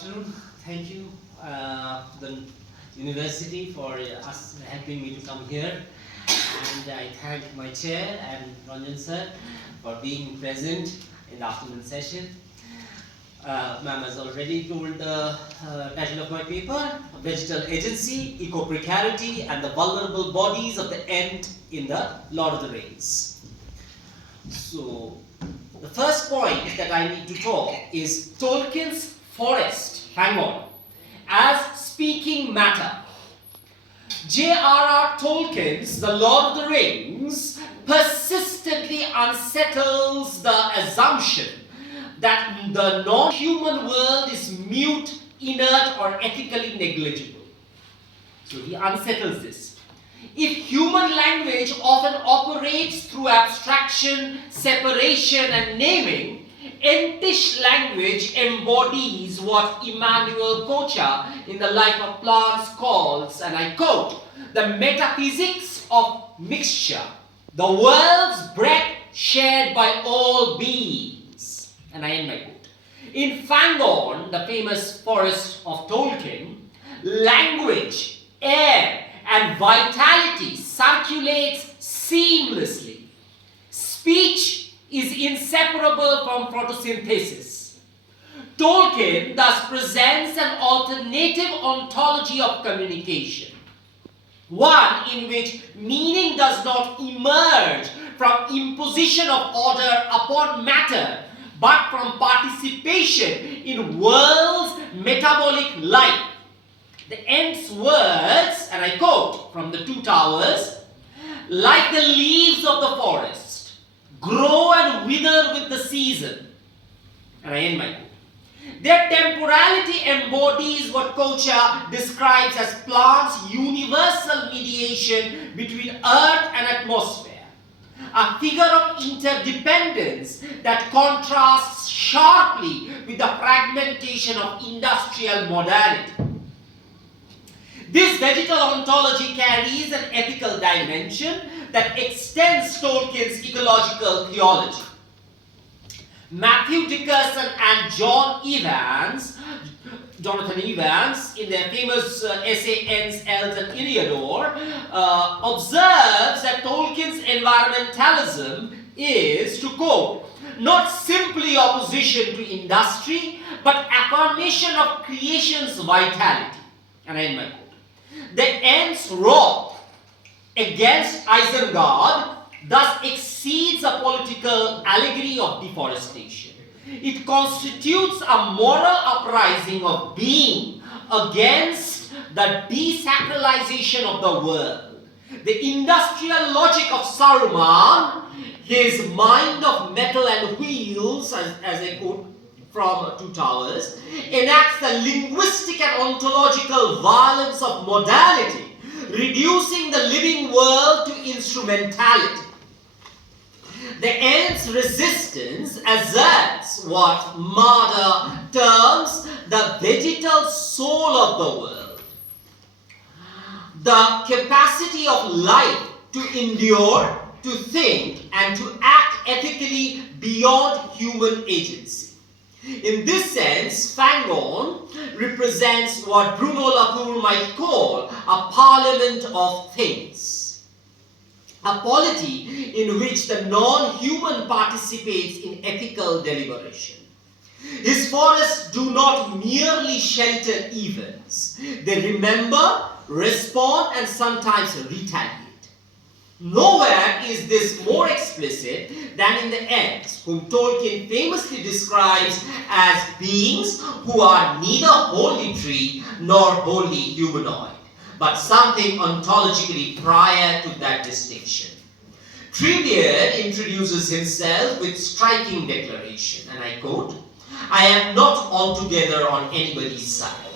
afternoon. Thank you to the university for helping me to come here. And I thank my chair and Ranjan sir for being present in the afternoon session. Ma'am has already told the title of my paper, Vegetal Agency, Eco-Precarity and the Vulnerable Bodies of the Ent in the Lord of the Rings. So, the first point that I need to talk is Tolkien's forest, Fangorn, as speaking matter. J.R.R. Tolkien's The Lord of the Rings persistently unsettles the assumption that the non-human world is mute, inert, or ethically negligible. So he unsettles this. If human language often operates through abstraction, separation, and naming, Entish language embodies what Immanuel Kocha in The Life of Plants calls, and I quote, the metaphysics of mixture, the world's breath shared by all beings. And I end my quote. In Fangorn, the famous forest of Tolkien, language, air, and vitality circulates seamlessly. Speech is inseparable from photosynthesis. Tolkien thus presents an alternative ontology of communication, one in which meaning does not emerge from imposition of order upon matter, but from participation in world's metabolic life. The Ents' words, and I quote from The Two Towers, like the leaves of the forest, grow and wither with the season. And I end my quote. Their temporality embodies what Kocha describes as plants' universal mediation between earth and atmosphere, a figure of interdependence that contrasts sharply with the fragmentation of industrial modernity. This vegetal ontology carries an ethical dimension that extends Tolkien's ecological theology. Matthew Dickerson and Jonathan Evans, in their famous essay Ents, Elves, and Iliador, observes that Tolkien's environmentalism is, to quote, not simply opposition to industry, but affirmation of creation's vitality. And I end my quote. The Ents' wrath against Isengard thus exceeds a political allegory of deforestation. It constitutes a moral uprising of being against the desacralization of the world. The industrial logic of Saruman, his mind of metal and wheels, as I quote from Two Towers, enacts the linguistic and ontological violence of modality, reducing the living world to instrumentality. The Ents' resistance asserts what Marder terms the vegetal soul of the world, the capacity of life to endure, to think, and to act ethically beyond human agency. In this sense, Fangorn represents what Bruno Latour might call a parliament of things, a polity in which the non-human participates in ethical deliberation. His forests do not merely shelter events. They remember, respond, and sometimes retaliate. Nowhere is this more explicit than in the Ents, whom Tolkien famously describes as beings who are neither wholly tree nor wholly humanoid, but something ontologically prior to that distinction. Treebeard introduces himself with striking declaration, and I quote, I am not altogether on anybody's side,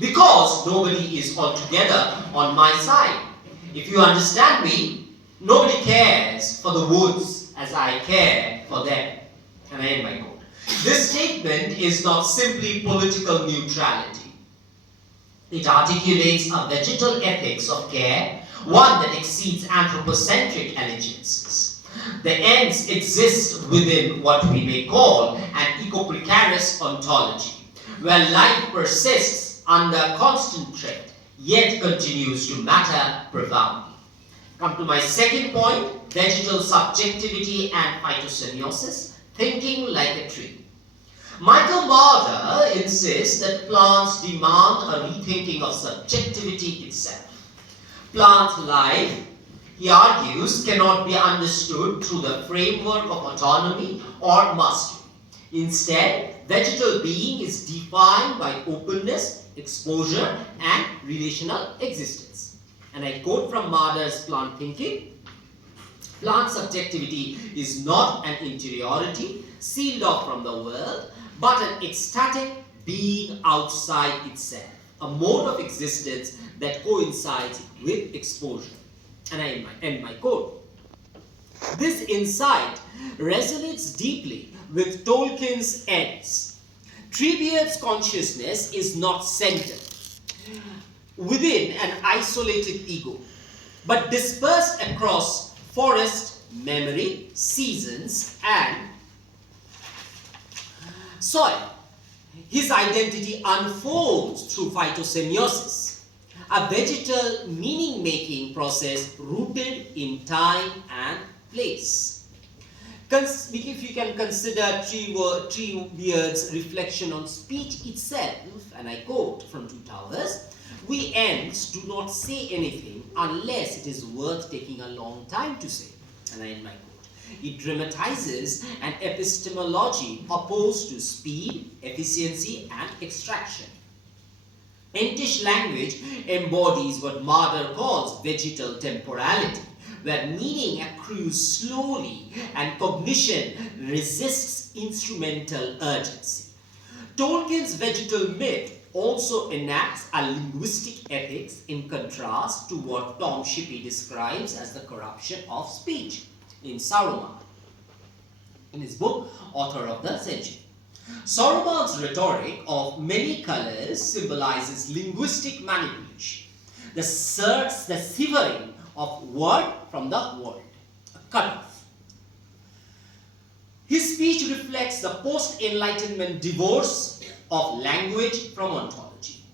because nobody is altogether on my side. If you understand me, nobody cares for the woods as I care for them. And I end my quote. This statement is not simply political neutrality. It articulates a vegetal ethics of care, one that exceeds anthropocentric allegiances. The Ents exist within what we may call an eco-precarious ontology, where life persists under constant threat, yet continues to matter profoundly. Come to my second point, vegetal subjectivity and phytosemiosis, thinking like a tree. Michael Marder insists that plants demand a rethinking of subjectivity itself. Plant life, he argues, cannot be understood through the framework of autonomy or mastery. Instead, vegetal being is defined by openness, exposure, and relational existence. And I quote from Marder's Plant Thinking, plant subjectivity is not an interiority sealed off from the world, but an ecstatic being outside itself, a mode of existence that coincides with exposure. And I end my quote. This insight resonates deeply with Tolkien's Ents. Treebeard's consciousness is not centered within an isolated ego, but dispersed across forest, memory, seasons, and soil. His identity unfolds through phytosemiosis, a vegetal meaning-making process rooted in time and place. If you can consider Treebeard's reflection on speech itself, and I quote from Two Towers, we Ents do not say anything unless it is worth taking a long time to say. And I end my quote. It dramatizes an epistemology opposed to speed, efficiency, and extraction. Entish language embodies what Marder calls vegetal temporality, where meaning accrues slowly and cognition resists instrumental urgency. Tolkien's vegetal myth also enacts a linguistic ethics in contrast to what Tom Shippey describes as the corruption of speech in Saruman, in his book Author of the Century. Saruman's rhetoric of many colors symbolizes linguistic manipulation, the severing of word from the world, a cutoff. His speech reflects the post-Enlightenment divorce of language from ontology,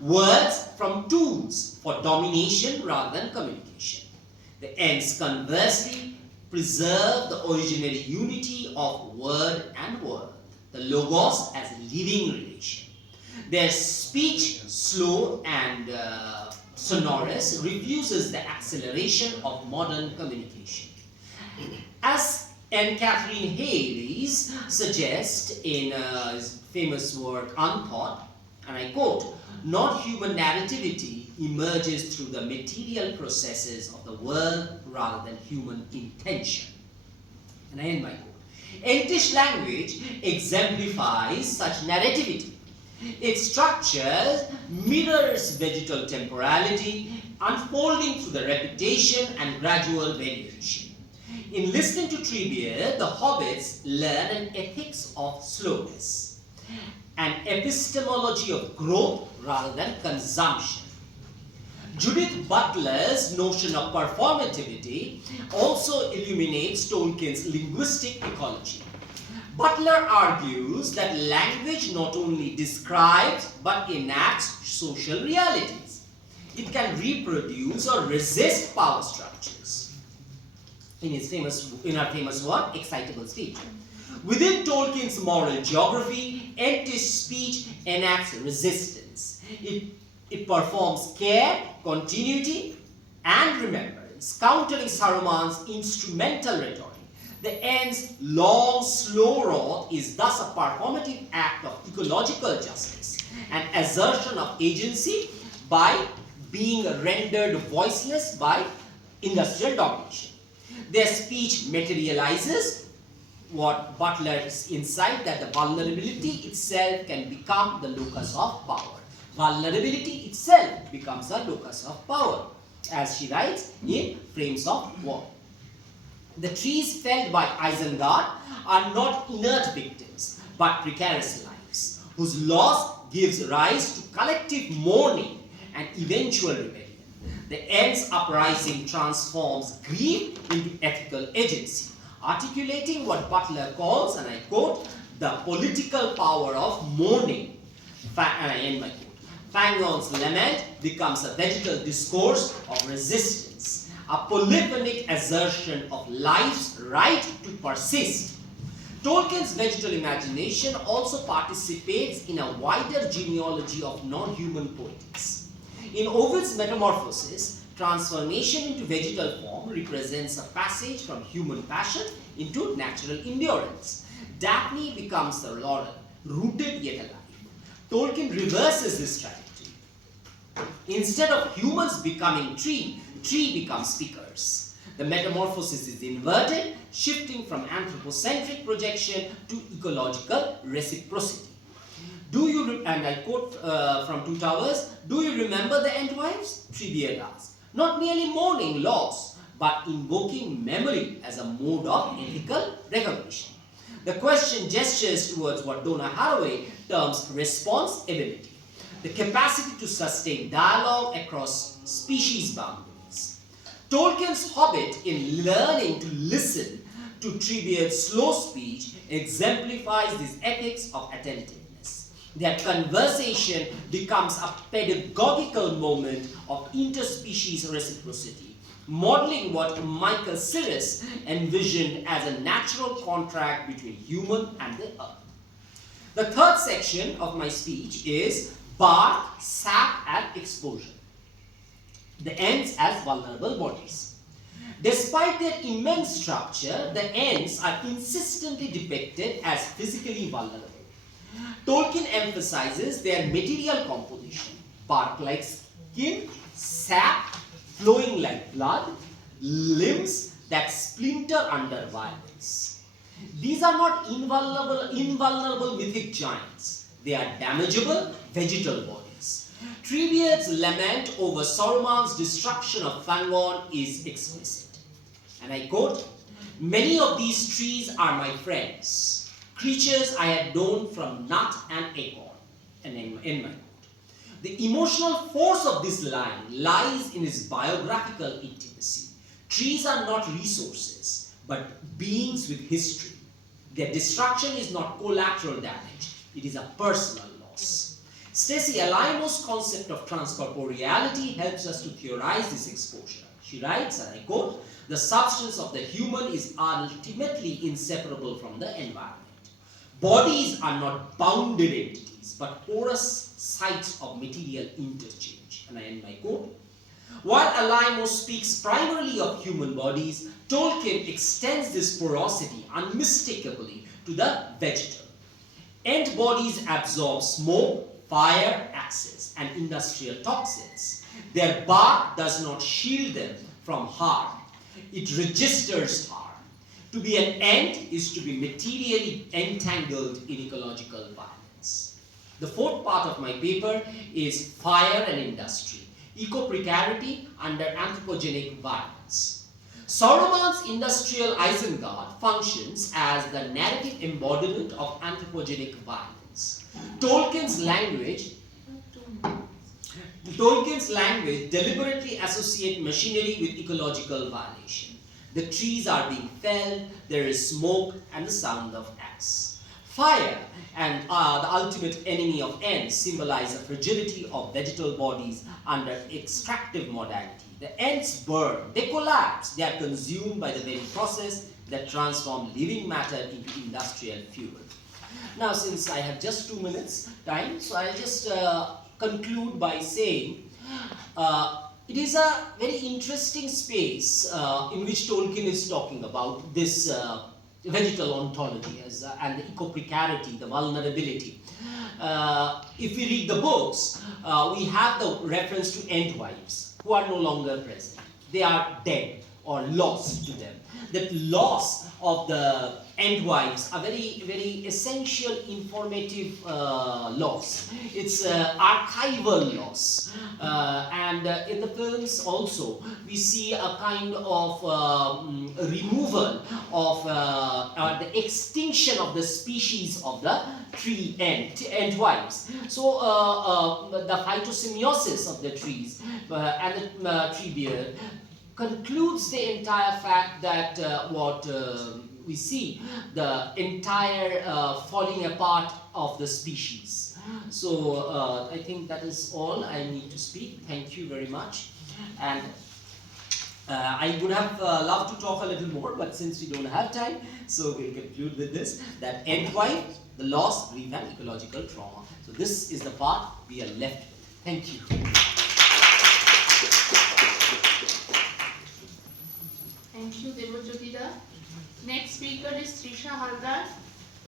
words from tools for domination rather than communication. The Ents conversely preserve the originary unity of word and world, the logos as a living relation. Their speech, slow and sonorous, refuses the acceleration of modern communication. As Anne Catherine Hayes suggests in his famous work Unthought, and I quote, not human narrativity emerges through the material processes of the world rather than human intention. And I end my quote. Entish language exemplifies such narrativity. Its structure mirrors vegetal temporality, unfolding through the repetition and gradual variation. In listening to Treebeard, the hobbits learn an ethics of slowness, an epistemology of growth rather than consumption. Judith Butler's notion of performativity also illuminates Tolkien's linguistic ecology. Butler argues that language not only describes but enacts social realities. It can reproduce or resist power structures. In our famous work, Excitable Speech. Within Tolkien's moral geography, Entish speech enacts resistance. It performs care, continuity, and remembrance, countering Saruman's instrumental rhetoric. The Ents' long, slow wrath is thus a performative act of ecological justice, an assertion of agency by being rendered voiceless by industrial domination. Their speech materializes what Butler's insight that the vulnerability itself can become the locus of power. Vulnerability itself becomes a locus of power, as she writes in Frames of War. The trees felled by Isengard are not inert victims, but precarious lives, whose loss gives rise to collective mourning and eventual rebellion. The Ents' uprising transforms grief into ethical agency, articulating what Butler calls, and I quote, the political power of mourning, And I end my quote. Fangon's lament becomes a vegetal discourse of resistance, a polyphonic assertion of life's right to persist. Tolkien's vegetal imagination also participates in a wider genealogy of non-human poetics. In Ovid's Metamorphoses, transformation into vegetal form represents a passage from human passion into natural endurance. Daphne becomes the laurel, rooted yet alive. Tolkien reverses this trajectory. Instead of humans becoming tree becomes speakers. The metamorphosis is inverted, shifting from anthropocentric projection to ecological reciprocity. And I quote from Two Towers, do you remember the Entwives? Treebeard asks. Not merely mourning loss, but invoking memory as a mode of ethical recognition. The question gestures towards what Donna Haraway terms responsibility, the capacity to sustain dialogue across species boundaries. Tolkien's Hobbit, in learning to listen to Treebeard's slow speech, exemplifies this ethics of attentiveness. Their conversation becomes a pedagogical moment of interspecies reciprocity, modeling what Michael Cyrus envisioned as a natural contract between human and the earth. The third section of my speech is bark, sap, and exposure. The Ents as vulnerable bodies. Despite their immense structure, the Ents are insistently depicted as physically vulnerable. Tolkien emphasizes their material composition, bark-like skin, sap flowing like blood, limbs that splinter under violence. These are not invulnerable mythic giants. They are damageable vegetal bodies. Treebeard's lament over Saruman's destruction of Fangon is explicit. And I quote, many of these trees are my friends, creatures I had known from nut and acorn. And in my quote. The emotional force of this line lies in its biographical intimacy. Trees are not resources, but beings with history. Their destruction is not collateral damage, it is a personal loss. Stacy Alaimo's concept of transcorporeality helps us to theorize this exposure. She writes, and I quote, the substance of the human is ultimately inseparable from the environment. Bodies are not bounded entities, but porous sites of material interchange. And I end my quote. While Alaimo speaks primarily of human bodies, Tolkien extends this porosity unmistakably to the vegetal. Ent bodies absorb smoke, fire, axes, and industrial toxins. Their bark does not shield them from harm. It registers harm. To be an ant is to be materially entangled in ecological violence. The fourth part of my paper is fire and industry, eco-precarity under anthropogenic violence. Saruman's industrial Isengard functions as the narrative embodiment of anthropogenic violence. Tolkien's language deliberately associates machinery with ecological violation. The trees are being felled, there is smoke and the sound of axe. Fire and the ultimate enemy of Ents symbolize the fragility of vegetal bodies under extractive modality. The Ents burn, they collapse, they are consumed by the very process that transforms living matter into industrial fuel. Now, since I have just 2 minutes time, so I'll just conclude by saying it is a very interesting space in which Tolkien is talking about this vegetal ontology and the eco-precarity, the vulnerability. If we read the books, we have the reference to Entwives who are no longer present. They are dead or lost to them. That loss of the Entwives are very, very essential informative loss. It's archival loss. And in the films also, we see a kind of removal of the extinction of the species of the tree Entwives. So the phytosymbiosis of the trees and the treebeard concludes the entire fact that we see the entire falling apart of the species. So I think that is all I need to speak. Thank you very much. And I would have loved to talk a little more, but since we don't have time, so we'll conclude with this, that end wife, the loss, grief and ecological trauma. So this is the part we are left with. Thank you. Thank you, Devajyoti da. Next speaker is Trisha Haldar.